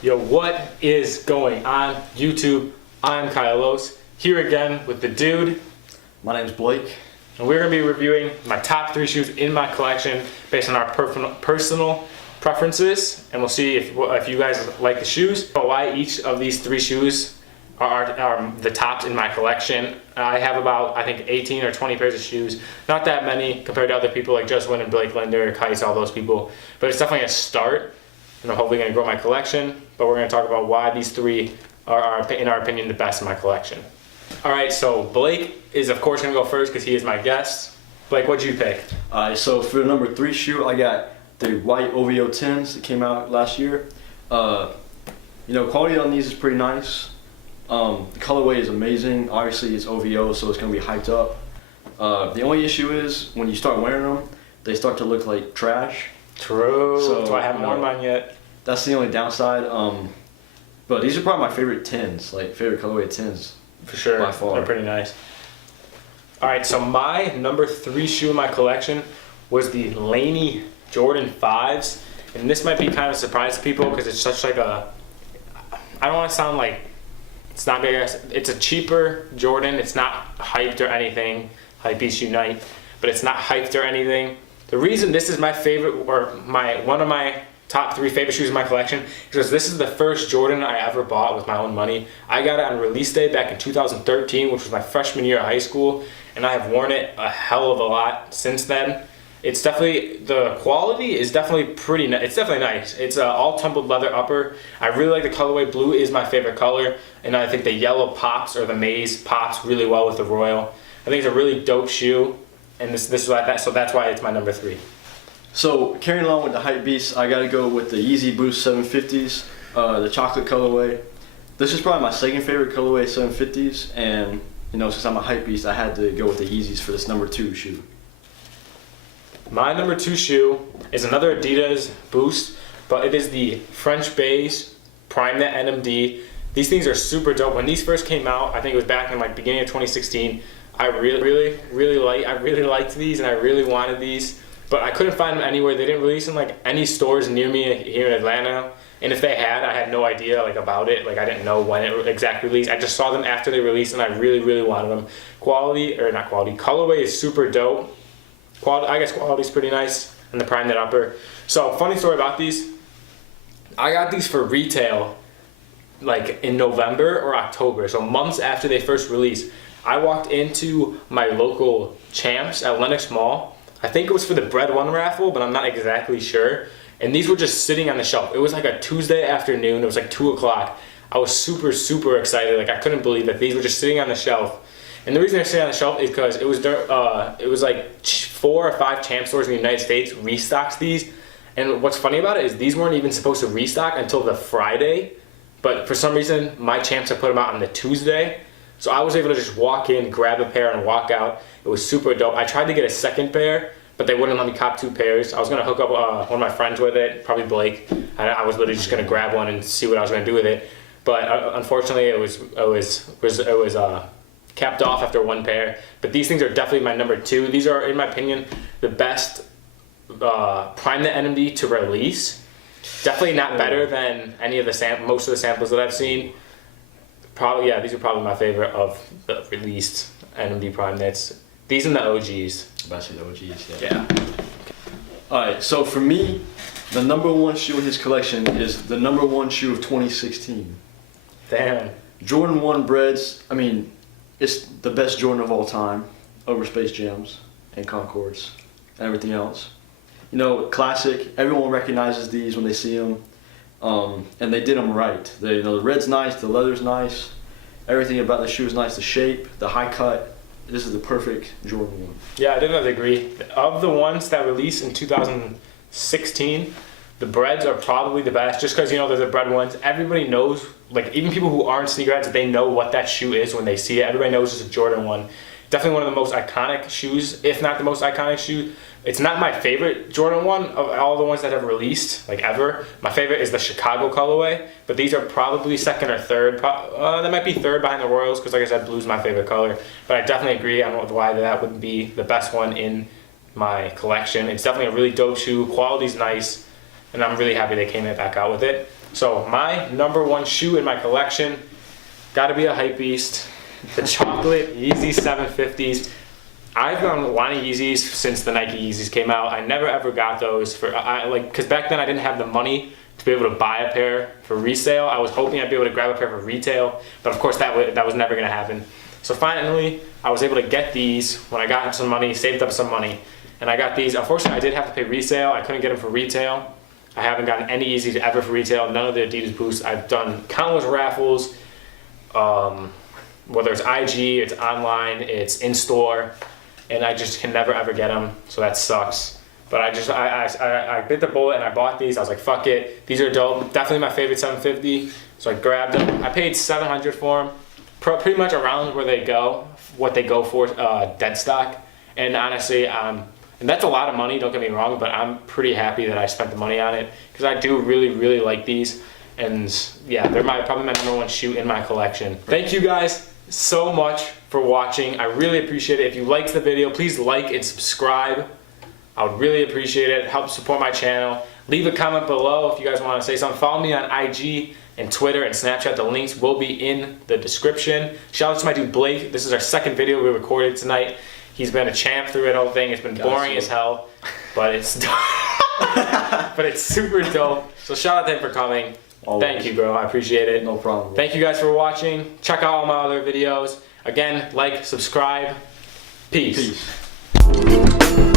Yo, what is going on YouTube? I'm Kylos, here again with the dude. My name's Blake. And we're going to be reviewing my top 3 shoes in my collection based on our personal preferences. And we'll see if you guys like the shoes, but why each of these 3 shoes are the tops in my collection. I have about, I think, 18 or 20 pairs of shoes. Not that many compared to other people like Justin and Blake Linder, Kais, all those people. But it's definitely a start. And I'm hopefully going to grow my collection, but we're going to talk about why these 3 are, in our opinion, the best in my collection. All right, so Blake is, of course, going to go first because he is my guest. Blake, what'd you pick? So for the number 3 shoe, I got the white OVO 10s that came out last year. Quality on these is pretty nice. The colorway is amazing. Obviously, it's OVO, so it's going to be hyped up. The only issue is when you start wearing them, they start to look like trash. True. So I haven't worn mine yet. That's the only downside. But these are probably my favorite 10s, like favorite colorway 10s. For sure. By far. They're pretty nice. All right, so my number 3 shoe in my collection was the Laney Jordan 5s. And this might be kind of a surprise to people because it's such like a, I don't want to sound like, it's not big. It's a cheaper Jordan. It's not hyped or anything. Hypebeast unite. But it's not hyped or anything. The reason this is my favorite, or one of my top 3 favorite shoes in my collection, is because this is the first Jordan I ever bought with my own money. I got it on release day back in 2013, which was my freshman year of high school, and I have worn it a hell of a lot since then. It's definitely, the quality is definitely it's definitely nice. It's all tumbled leather upper. I really like the colorway. Blue is my favorite color, and I think the yellow pops, or the maize pops really well with the royal. I think it's a really dope shoe. And this is like that, so that's why it's my number 3. So carrying along with the Hypebeast, I gotta go with the Yeezy Boost 750s, the chocolate colorway. This is probably my second favorite colorway 750s, and since I'm a Hypebeast, I had to go with the Yeezys for this number 2 shoe. My number 2 shoe is another Adidas Boost, but it is the French Beige Primeknit NMD. These things are super dope. When these first came out, I think it was back in like beginning of 2016. I really liked these, and I really wanted these, but I couldn't find them anywhere. They didn't release in like any stores near me here in Atlanta, and if they had, I had no idea like about it. Like I didn't know when it exactly released. I just saw them after they released, and I really wanted them. Colorway is super dope. I guess quality's pretty nice, and the Primeknit upper. So funny story about these. I got these for retail like in November or October, so months after they first released. I walked into my local Champs at Lenox Mall. I think it was for the Bread One raffle, but I'm not exactly sure. And these were just sitting on the shelf. It was like a Tuesday afternoon. It was like 2 o'clock. I was super excited. Like I couldn't believe that these were just sitting on the shelf. And the reason they're sitting on the shelf is because it was like 4 or 5 Champs stores in the United States restocks these. And what's funny about it is these weren't even supposed to restock until the Friday. But for some reason, my Champs had put them out on the Tuesday. So I was able to just walk in, grab a pair, and walk out. It was super dope. I tried to get a second pair, but they wouldn't let me cop 2 pairs. I was gonna hook up one of my friends with it, probably Blake. I was literally just gonna grab one and see what I was gonna do with it. But unfortunately, it was capped off after 1 pair. But these things are definitely my number 2. These are, in my opinion, the best Primeknit NMD to release. Definitely not better than any of most of the samples that I've seen. These are probably my favorite of the released NMD Primeknits. These and the OGs. Especially the OGs, yeah. Alright, so for me, the number 1 shoe in his collection is the number 1 shoe of 2016. Damn. Jordan 1 Breads, I mean, it's the best Jordan of all time, over Space Jams and Concords and everything else. Classic. Everyone recognizes these when they see them. And they did them right. The red's nice, the leather's nice, everything about the shoe is nice. The shape, the high cut. This is the perfect Jordan 1. Yeah, I definitely agree. Of the ones that released in 2016, the Breads are probably the best. Just because they're the Bread ones. Everybody knows, like even people who aren't sneakerheads, they know what that shoe is when they see it. Everybody knows it's a Jordan 1. Definitely one of the most iconic shoes, if not the most iconic shoe. It's not my favorite Jordan 1 of all the ones that have released, like ever. My favorite is the Chicago colorway, but these are probably second or third. They might be third behind the Royals because, like I said, blue's my favorite color. But I definitely agree on why that would be the best one in my collection. It's definitely a really dope shoe. Quality's nice, and I'm really happy they came back out with it. So my number one shoe in my collection, gotta be a Hypebeast. The chocolate Yeezy 750s. I've been on the line of Yeezys since the Nike Yeezys came out. I never ever got those because back then I didn't have the money to be able to buy a pair for resale. I was hoping I'd be able to grab a pair for retail, but of course that was never gonna happen. So finally, I was able to get these when I got some money, saved up some money, and I got these. Unfortunately, I did have to pay resale. I couldn't get them for retail. I haven't gotten any Yeezys ever for retail. None of the Adidas Boosts. I've done countless raffles. Whether it's IG, it's online, it's in store, and I just can never ever get them, so that sucks. But I bit the bullet and I bought these. I was like, fuck it, these are dope. Definitely my favorite 750. So I grabbed them. I paid $700 for them, pretty much around where they go, what they go for, dead stock. And honestly, and that's a lot of money. Don't get me wrong, but I'm pretty happy that I spent the money on it because I do really, really like these. And yeah, they're probably my number one shoe in my collection. Thank you guys so much for watching. I really appreciate it. If you liked the video, please like and subscribe. I would really appreciate it. Help support my channel. Leave a comment below if you guys want to say something. Follow me on IG and Twitter and Snapchat. The links will be in the description. Shout out to my dude Blake. This is our second video we recorded tonight. He's been a champ through it whole thing. It's been boring as hell, but it's but it's super dope. So shout out to him for coming. Always. Thank you, bro. I appreciate it. No problem. Thank you guys for watching. Check out all my other videos. Again, like, subscribe. Peace. Peace.